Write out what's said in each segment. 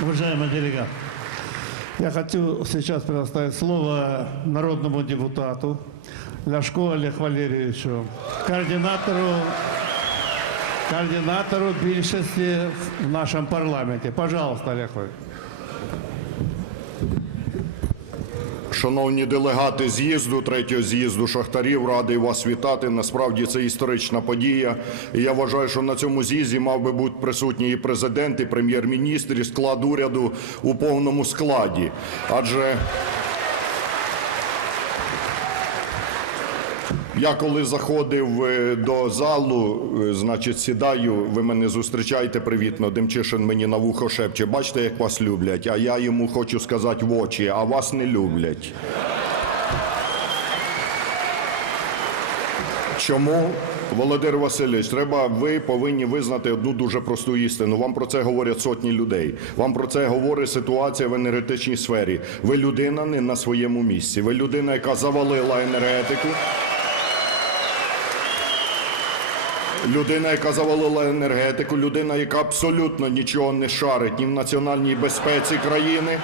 Уважаемый делегат, я хочу сейчас предоставить слово народному депутату Ляшко Олег Валерьевичу, координатору, координатору більшості в нашем парламенте. Пожалуйста, Олег Валерьевич. Шановні делегати з'їзду, третього з'їзду шахтарів, радий вас вітати. Насправді це історична подія. І я вважаю, що на цьому з'їзді мав би бути присутній і президент, і прем'єр-міністр, і склад уряду у повному складі. Адже Я коли заходив е, до залу, е, значить, сідаю, ви мене зустрічаєте привітно, Демчишин мені на вухо шепче, бачите, як вас люблять, а я йому хочу сказати в очі, а вас не люблять. Чому? Володимир Васильович, треба, ви повинні визнати одну дуже просту істину. Вам про це говорять сотні людей. Вам про це говорить ситуація в енергетичній сфері. Ви людина не на своєму місці. Ви людина, яка завалила енергетику. Людина, яка завалила енергетику, людина, яка абсолютно нічого не шарить ні в національній безпеці країни,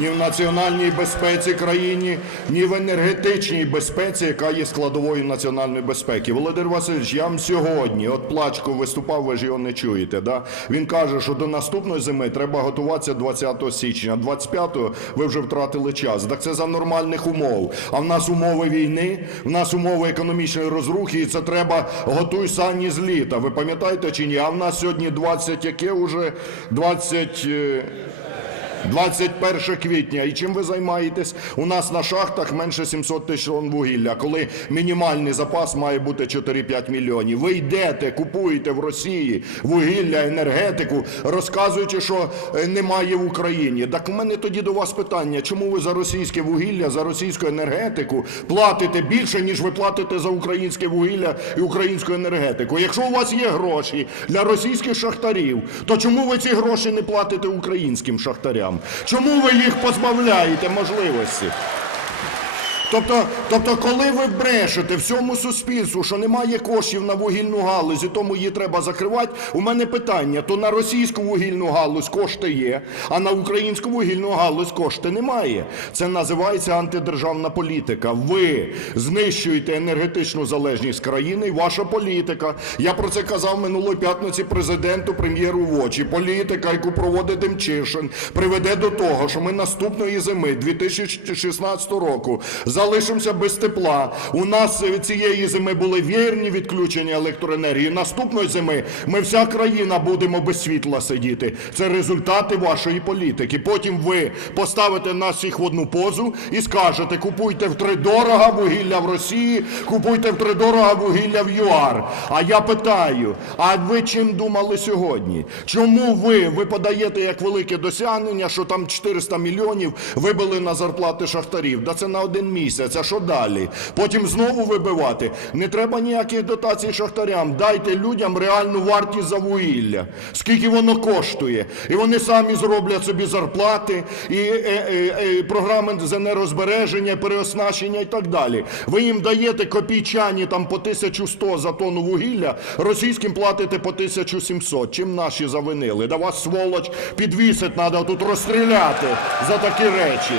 ні в національній безпеці країні, ні в енергетичній безпеці, яка є складовою національної безпеки. Володимир Васильович, я вам сьогодні, от плачко виступав, ви ж його не чуєте. Да? Він каже, що до наступної зими треба готуватися 20 січня, 25-го ви вже втратили час. Так це за нормальних умов. А в нас умови війни, в нас умови економічної розрухи, і це треба готуй сані з літа. Ви пам'ятаєте чи ні? А в нас сьогодні 20, яке уже 20... е, 21 квітня. І чим ви займаєтесь? У нас на шахтах менше 700 тисяч тонн вугілля, коли мінімальний запас має бути 4-5 мільйонів. Ви йдете, купуєте в Росії вугілля, енергетику, розказуючи, що е, немає в Україні. Так у мене тоді до вас питання: чому ви за російське вугілля, за російську енергетику платите більше, ніж ви платите за українське вугілля і українську енергетику? Якщо у вас є гроші для російських шахтарів, то чому ви ці гроші не платите українським шахтарям? Чому ви їх позбавляєте можливості? Тобто, тобто, коли ви брешете всьому суспільству, що немає коштів на вугільну галузь, і тому її треба закривати, у мене питання: то на російську вугільну галузь кошти є, а на українську вугільну галузь кошти немає. Це називається антидержавна політика. Ви знищуєте енергетичну залежність країни, і ваша політика. Я про це казав минулої п'ятниці президенту, прем'єру в очі. Політика, яку проводить Демчишин, приведе до того, що ми наступної зими 2016 року залишимося без тепла. У нас е, цієї зими були вірні відключення електроенергії. Наступної зими ми вся країна будемо без світла сидіти. Це результати вашої політики. Потім ви поставите нас всіх в одну позу і скажете: купуйте втридорога вугілля в Росії, купуйте втридорога вугілля в ЮАР. А я питаю: а ви чим думали сьогодні? Чому ви, ви подаєте як велике досягнення, що там 400 мільйонів вибили на зарплати шахтарів? Да це на один місяць. А що далі? Потім знову вибивати. Не треба ніяких дотацій шахтарям. Дайте людям реальну вартість за вугілля. Скільки воно коштує? І вони самі зроблять собі зарплати, і е, е, е, програми з енергозбереження, переоснащення і так далі. Ви їм даєте копійчані там по 1100 за тонну вугілля, російським платите по 1700. Чим наші завинили? Да вас, сволоч, підвісить треба тут розстріляти за такі речі.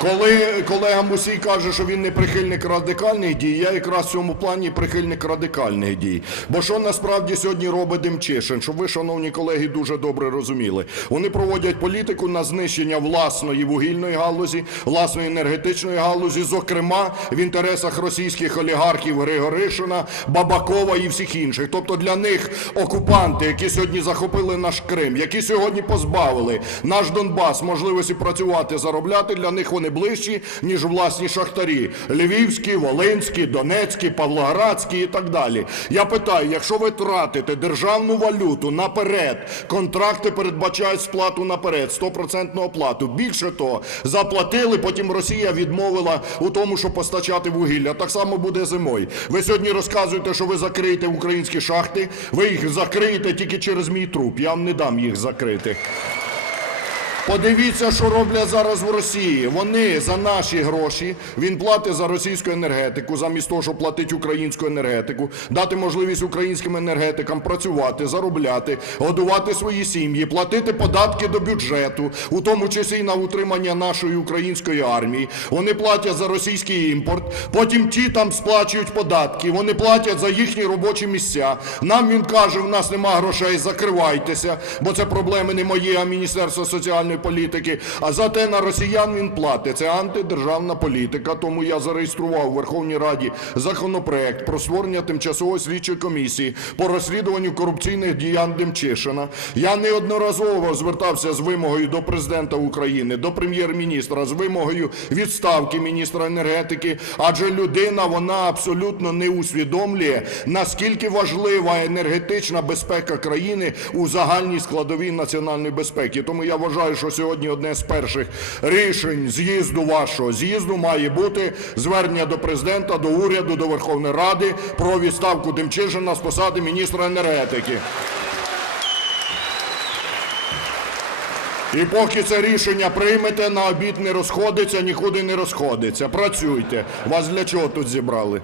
Коли колега Мусій каже, що він не прихильник радикальних дій, я якраз в цьому плані прихильник радикальних дій. Бо що насправді сьогодні робить Демчишин, щоб ви, шановні колеги, дуже добре розуміли. Вони проводять політику на знищення власної вугільної галузі, власної енергетичної галузі, зокрема в інтересах російських олігархів Григоришина, Бабакова і всіх інших. Тобто для них окупанти, які сьогодні захопили наш Крим, які сьогодні позбавили наш Донбас можливості працювати, заробляти, для них вони ближчі, ніж власні шахтарі. Львівські, Волинські, Донецькі, Павлоградські і так далі. Я питаю, якщо ви тратите державну валюту наперед, контракти передбачають сплату наперед, 100% оплату. Більше того, заплатили, потім Росія відмовила у тому, щоб постачати вугілля. Так само буде зимою. Ви сьогодні розказуєте, що ви закриєте українські шахти, ви їх закриєте тільки через мій труп. Я вам не дам їх закрити. Подивіться, що роблять зараз в Росії. Вони за наші гроші, він платить за російську енергетику, замість того, щоб платити українську енергетику, дати можливість українським енергетикам працювати, заробляти, годувати свої сім'ї, платити податки до бюджету, у тому числі і на утримання нашої української армії. Вони платять за російський імпорт, потім ті там сплачують податки, вони платять за їхні робочі місця. Нам він каже, в нас нема грошей, закривайтеся, бо це проблеми не мої, а Міністерства соціальної політики. А зате на росіян він платить. Це антидержавна політика. Тому я зареєстрував у Верховній Раді законопроект про створення тимчасової слідчої комісії по розслідуванню корупційних діянь Демчишина. Я неодноразово звертався з вимогою до президента України, до прем'єр-міністра з вимогою відставки міністра енергетики, адже людина вона абсолютно не усвідомлює, наскільки важлива енергетична безпека країни у загальній складовій національної безпеки. Тому я вважаю, що сьогодні одне з перших рішень з'їзду вашого з'їзду має бути звернення до президента, до уряду, до Верховної Ради про відставку Демчишина з посади міністра енергетики. І поки це рішення приймете, на обід не розходиться, нікуди не розходиться. Працюйте. Вас для чого тут зібрали?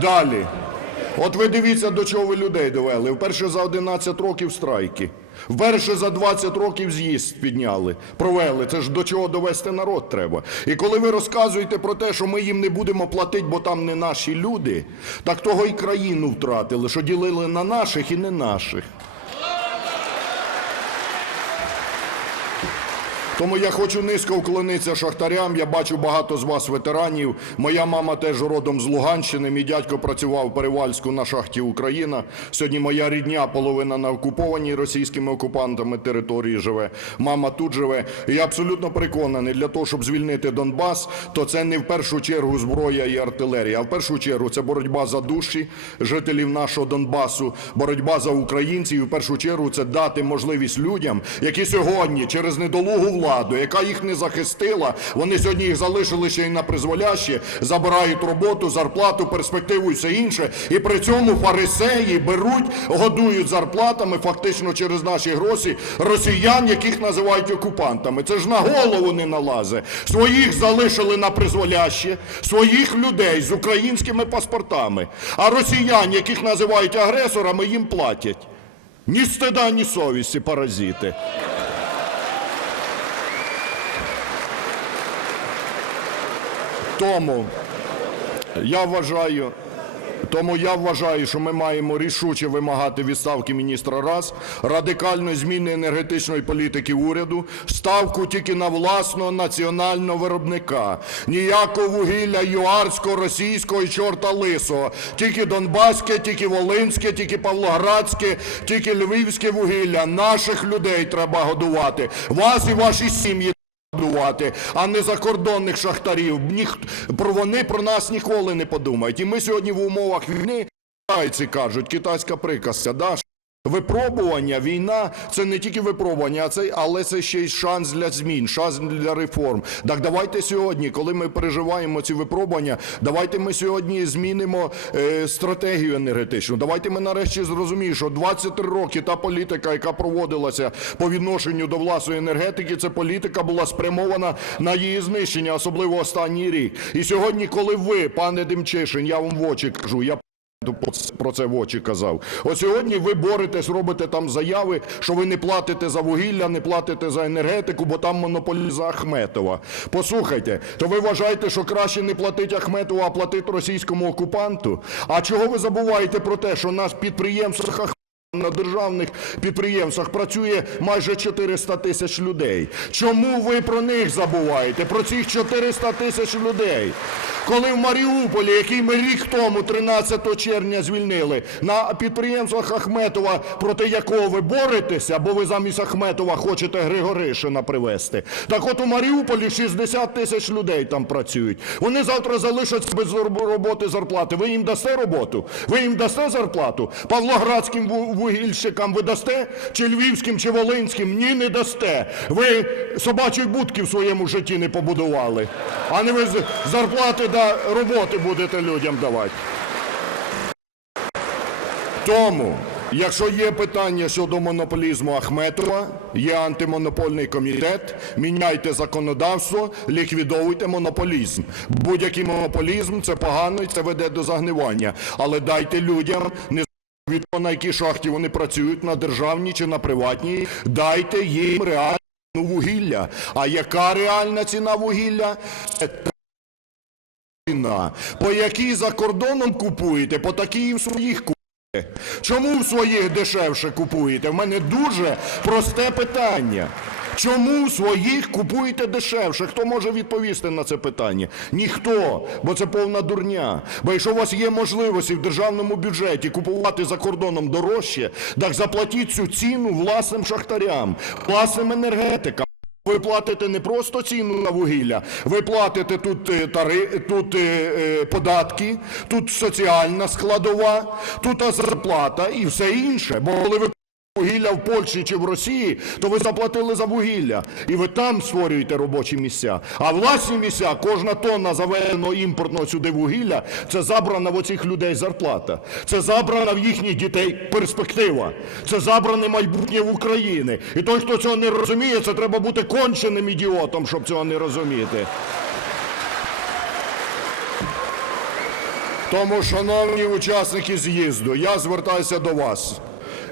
Далі. От ви дивіться, до чого ви людей довели. Вперше за 11 років страйки. Вперше за 20 років з'їзд підняли, провели. Це ж до чого довести народ треба. І коли ви розказуєте про те, що ми їм не будемо платити, бо там не наші люди, так того і країну втратили, що ділили на наших і не наших. Тому я хочу низько вклонитися шахтарям. Я бачу багато з вас ветеранів. Моя мама теж родом з Луганщини. Мій дядько працював в Перевальську на шахті Україна. Сьогодні моя рідня половина на окупованій російськими окупантами території живе. Мама тут живе. І я абсолютно переконаний, для того, щоб звільнити Донбас, то це не в першу чергу зброя і артилерія, а в першу чергу це боротьба за душі жителів нашого Донбасу, боротьба за українців. І в першу чергу це дати можливість людям, які сьогодні через недолугу владу, яка їх не захистила, вони сьогодні їх залишили ще й на призволяще, забирають роботу, зарплату, перспективу і все інше. І при цьому фарисеї беруть, годують зарплатами фактично через наші гроші росіян, яких називають окупантами. Це ж на голову не налазе. Своїх залишили на призволяще, своїх людей з українськими паспортами. А росіян, яких називають агресорами, їм платять. Ні стида, ні совісті, паразити. Тому я вважаю, тому я вважаю, що ми маємо рішуче вимагати відставки міністра раз, радикальної зміни енергетичної політики уряду, ставку тільки на власного національного виробника. Ніякого вугілля юарського, російського і чорта лисого. Тільки донбаське, тільки волинське, тільки павлоградське, тільки львівське вугілля. Наших людей треба годувати. Вас і ваші сім'ї будувати, а не закордонних шахтарів. Ніх... Про вони про нас ніколи не подумають. І ми сьогодні в умовах війни, китайці кажуть, китайська приказка, да, Випробування, війна це не тільки випробування, а це, але це ще й шанс для змін, шанс для реформ. Так давайте сьогодні, коли ми переживаємо ці випробування, давайте ми сьогодні змінимо е, стратегію енергетичну. Давайте ми нарешті зрозуміємо, що 23 роки та політика, яка проводилася по відношенню до власної енергетики, це політика була спрямована на її знищення, особливо останній рік. І сьогодні, коли ви, пане Демчишин, я вам в очі кажу, я про це в очі казав. От сьогодні ви боретесь, робите там заяви, що ви не платите за вугілля, не платите за енергетику, бо там монополіза Ахметова. Послухайте, то ви вважаєте, що краще не платити Ахметову, а платити російському окупанту? А чого ви забуваєте про те, що на підприємствах Ахметова на державних підприємствах працює майже 400 тисяч людей. Чому ви про них забуваєте? Про цих 400 тисяч людей. Коли в Маріуполі, який ми рік тому, 13 червня, звільнили, на підприємствах Ахметова, проти якого ви боретеся, бо ви замість Ахметова хочете Григоришина привезти. Так от у Маріуполі 60 тисяч людей там працюють. Вони завтра залишаться без роботи зарплати. Ви їм дасте роботу? Ви їм дасте зарплату? Павлоградським ву- вугільщикам ви дасте? Чи львівським, чи волинським? Ні, не дасте. Ви собачої будки в своєму житті не побудували. А не ви зарплати да роботи будете людям давати. Тому Якщо є питання щодо монополізму Ахметова, є антимонопольний комітет, міняйте законодавство, ліквідовуйте монополізм. Будь-який монополізм це погано і це веде до загнивання. Але дайте людям не від того, на якій шахті вони працюють, на державній чи на приватній, дайте їм реальну вугілля. А яка реальна ціна вугілля? Це ціна. По якій за кордоном купуєте, по такій і в своїх купуєте. Чому в своїх дешевше купуєте? В мене дуже просте питання. Чому своїх купуєте дешевше? Хто може відповісти на це питання? Ніхто, бо це повна дурня. Бо якщо у вас є можливості в державному бюджеті купувати за кордоном дорожче, так заплатіть цю ціну власним шахтарям, власним енергетикам. Ви платите не просто ціну на вугілля, ви платите тут, е, тари, тут е, е, податки, тут соціальна складова, тут зарплата і все інше. Бо коли ви вугілля в Польщі чи в Росії, то ви заплатили за вугілля, і ви там створюєте робочі місця. А власні місця, кожна тонна завезеного імпортного сюди вугілля, це забрана в оцих людей зарплата. Це забрана в їхніх дітей перспектива. Це забране майбутнє в України. І той, хто цього не розуміє, це треба бути конченим ідіотом, щоб цього не розуміти. Тому, шановні учасники з'їзду, я звертаюся до вас.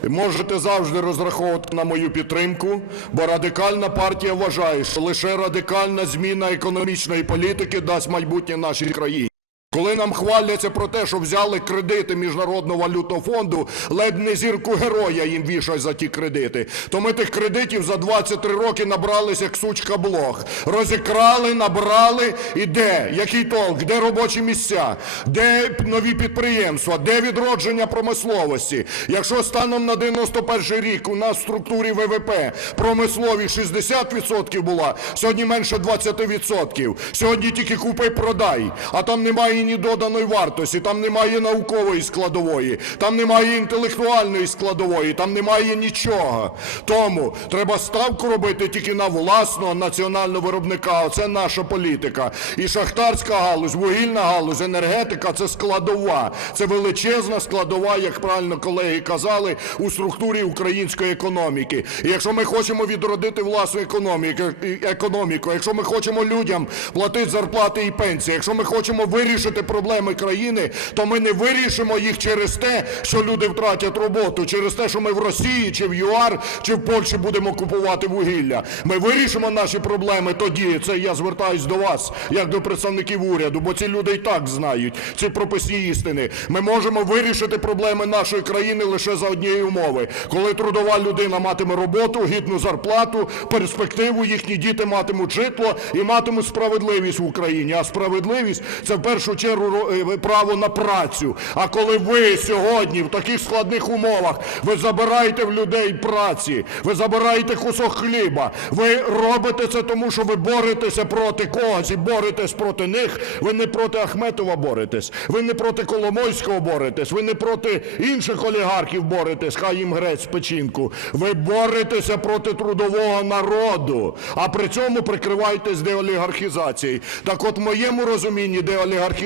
Можете завжди розраховувати на мою підтримку, бо радикальна партія вважає, що лише радикальна зміна економічної політики дасть майбутнє нашій країні. Коли нам хваляться про те, що взяли кредити Міжнародного валютного фонду, ледь не зірку героя їм вішать за ті кредити, то ми тих кредитів за 23 роки набралися як сучка блох. Розікрали, набрали, і де? Який толк? Де робочі місця? Де нові підприємства? Де відродження промисловості? Якщо станом на 91 рік у нас в структурі ВВП промисловість 60% була, сьогодні менше 20%. Сьогодні тільки купи-продай, а там немає ні доданої вартості, там немає наукової складової, там немає інтелектуальної складової, там немає нічого. Тому треба ставку робити тільки на власного національного виробника. Оце наша політика. І шахтарська галузь, вугільна галузь, енергетика це складова. Це величезна складова, як правильно колеги казали, у структурі української економіки. І якщо ми хочемо відродити власну економіку, економіку, якщо ми хочемо людям платити зарплати і пенсії, якщо ми хочемо вирішити проблеми країни, то ми не вирішимо їх через те, що люди втратять роботу, через те, що ми в Росії, чи в ЮАР, чи в Польщі будемо купувати вугілля. Ми вирішимо наші проблеми тоді. Це я звертаюсь до вас, як до представників уряду, бо ці люди і так знають ці прописні істини. Ми можемо вирішити проблеми нашої країни лише за однієї умови, коли трудова людина матиме роботу, гідну зарплату, перспективу, їхні діти матимуть житло і матимуть справедливість в Україні. А справедливість це в першу чергу ро- е, право на працю. А коли ви сьогодні в таких складних умовах ви забираєте в людей праці, ви забираєте кусок хліба, ви робите це тому, що ви боретеся проти когось і боретесь проти них. Ви не проти Ахметова боретесь, ви не проти Коломойського боретесь, ви не проти інших олігархів боретесь, хай їм грець печінку. Ви боретеся проти трудового народу, а при цьому прикриваєтесь деолігархізацією. Так от в моєму розумінні деолігархізація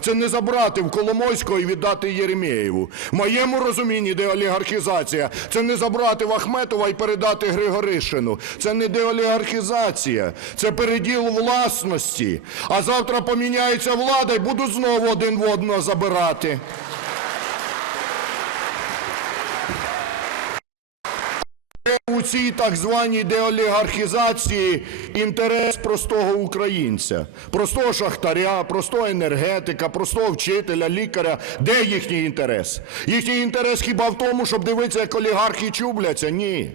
це не забрати в Коломойського і віддати Єремєєву. В моєму розумінні деолігархізація це не забрати в Ахметова і передати Григоришину. Це не деолігархізація, це переділ власності. А завтра поміняється влада і буду знову один в одного забирати. Цій так званій деолігархізації інтерес простого українця, простого шахтаря, простого енергетика, простого вчителя, лікаря. Де їхній інтерес? Їхній інтерес хіба в тому, щоб дивитися, як олігархи чубляться? Ні.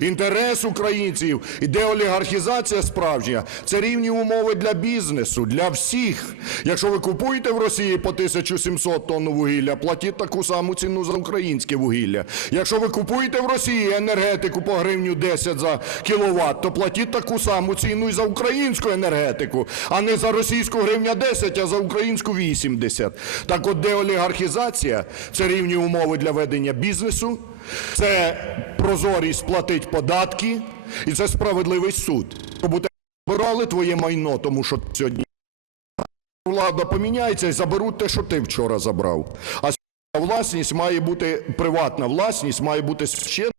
Інтерес українців і деолігархізація справжня це рівні умови для бізнесу, для всіх. Якщо ви купуєте в Росії по 1700 тонн вугілля, платіть таку саму ціну за українське вугілля. Якщо ви купуєте в Росії енергетику по гривню 10 за кіловат, то платіть таку саму ціну і за українську енергетику, а не за російську гривня 10, а за українську 80. Так от деолігархізація – це рівні умови для ведення бізнесу, це прозорість платить податки і це справедливий суд. Забирали твоє майно, тому що сьогодні влада поміняється і заберуть те, що ти вчора забрав. А власність має бути приватна власність, має бути священною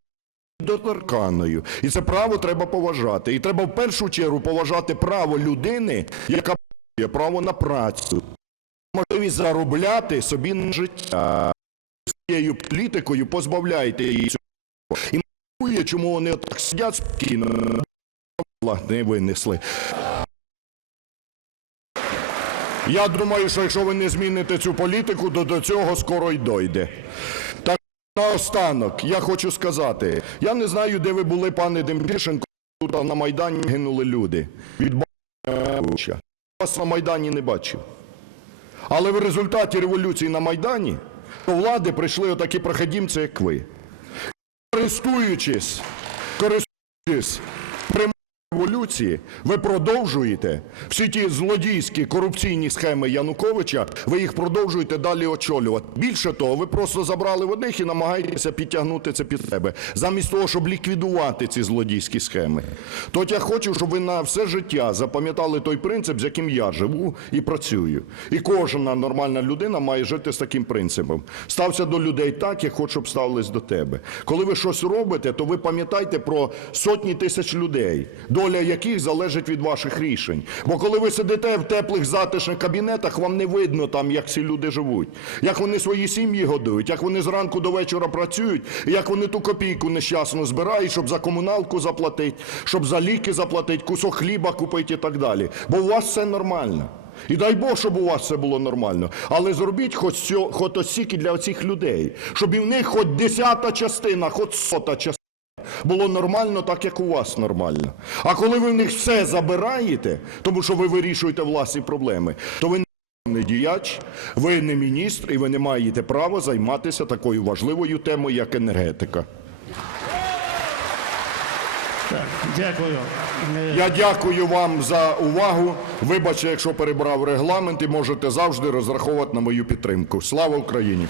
і. І це право треба поважати. І треба в першу чергу поважати право людини, яка має право на працю, можливість заробляти собі на життя. Цією політикою позбавляйте її цього. І мотивує, чому вони так сидять спокійно, не винесли. Я думаю, що якщо ви не зміните цю політику, то до цього скоро й дойде. Наостанок, я хочу сказати, я не знаю, де ви були, пане Дембішенко, тут на Майдані гинули люди. Від Буча. Вас на Майдані не бачив. Але в результаті революції на Майдані до влади прийшли отакі проходімці, як ви. Користуючись, користуючись революції, ви продовжуєте всі ті злодійські корупційні схеми Януковича, ви їх продовжуєте далі очолювати. Більше того, ви просто забрали в одних і намагаєтеся підтягнути це під себе, замість того, щоб ліквідувати ці злодійські схеми. То я хочу, щоб ви на все життя запам'ятали той принцип, з яким я живу і працюю. І кожна нормальна людина має жити з таким принципом. Стався до людей так, як хочеш, щоб ставились до тебе. Коли ви щось робите, то ви пам'ятайте про сотні тисяч людей, доля яких залежить від ваших рішень. Бо коли ви сидите в теплих затишних кабінетах, вам не видно там, як ці люди живуть, як вони свої сім'ї годують, як вони зранку до вечора працюють, як вони ту копійку нещасну збирають, щоб за комуналку заплатити, щоб за ліки заплатити, кусок хліба купити і так далі. Бо у вас все нормально. І дай Бог, щоб у вас все було нормально. Але зробіть хоч, хоч осіки для цих людей, щоб і в них хоч десята частина, хоч сота частина було нормально, так як у вас нормально. А коли ви в них все забираєте, тому що ви вирішуєте власні проблеми, то ви не діяч, ви не міністр і ви не маєте права займатися такою важливою темою, як енергетика. Так, дякую. Я дякую вам за увагу. Вибачте, якщо перебрав регламент, і можете завжди розраховувати на мою підтримку. Слава Україні!